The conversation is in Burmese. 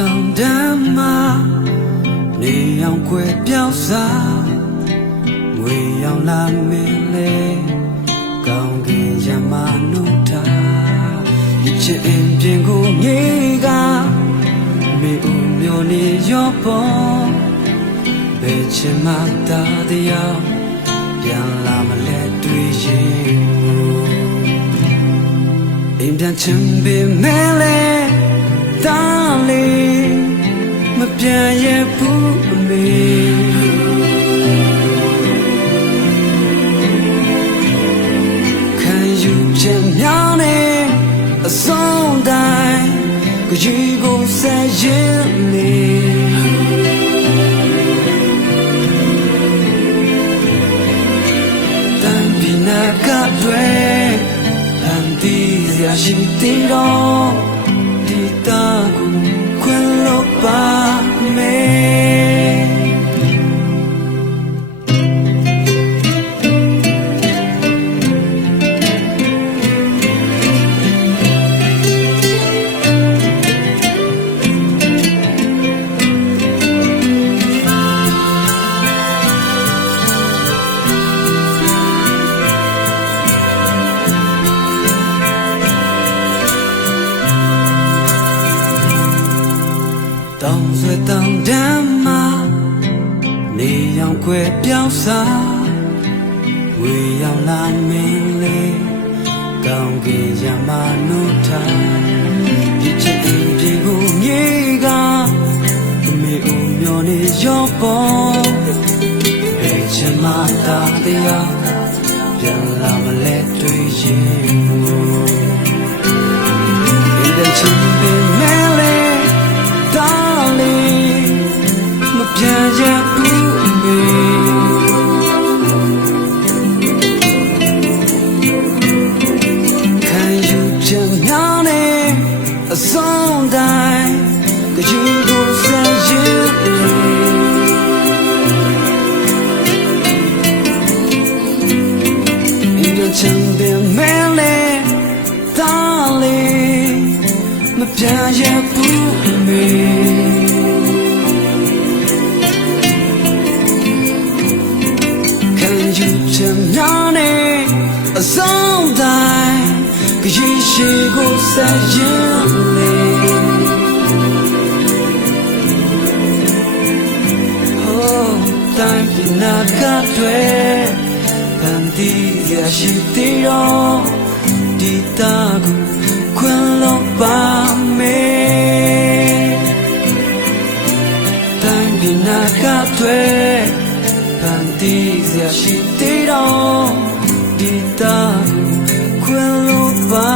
တောင်တန်းမှာနေအောင်ခွဲပြောင်းစားငွေရောင်လာမင်းလေကောင်းကင်ရမနုထားဒီချစ်အင်းပြင်ကိုငေးကမေဦးမျိုးနေရောပေါ်ဘယ်ချင်မှတာတရားပြန်လာမလဲတွေ့ရင်အိမ်ပြန်ချင်ပေမဲ့လေတားလေမပြန်ရဘူးအမေခံယူချက်များနဲ့အဆုံးတိုင်းကြည်ကိုဆက်ရင်လေတန်ပြနာကတွေလမ်းဒီရရှိတဲ့တော့ဒီတာကိုခွင်လို့ပါမေတောင်ဆွေတောင်တန်းမှာနေရောင်ခွဲပြောင်းစားဝေရောင်လာမင်းလေးကောင်းကင်ရမနုထားဒီချစ်အင်းပြေကိုမြေကအမေဦးမျိုးနေရောပေါ်ဘယ်ချင်မှတာတရားပြန်လာမလဲတွေ့ရင်ဒီတဲ့ချင်ပေမဲ့လေပြန်ရဘူးအမေခံယူချက်များနဲ့အဆုံးတိုင်းကြည်ကိုဆက်ရင်အင်းချမ်းတဲ့မဲလေတားလေမပြန်ရဘူးအမေyou tell me a song die cause you should go say you oh time to not cut way panti ya shi ti ro di ta ku kwen lo pa me time to not cut way panti ya shi ti ro di ta kwen lo pa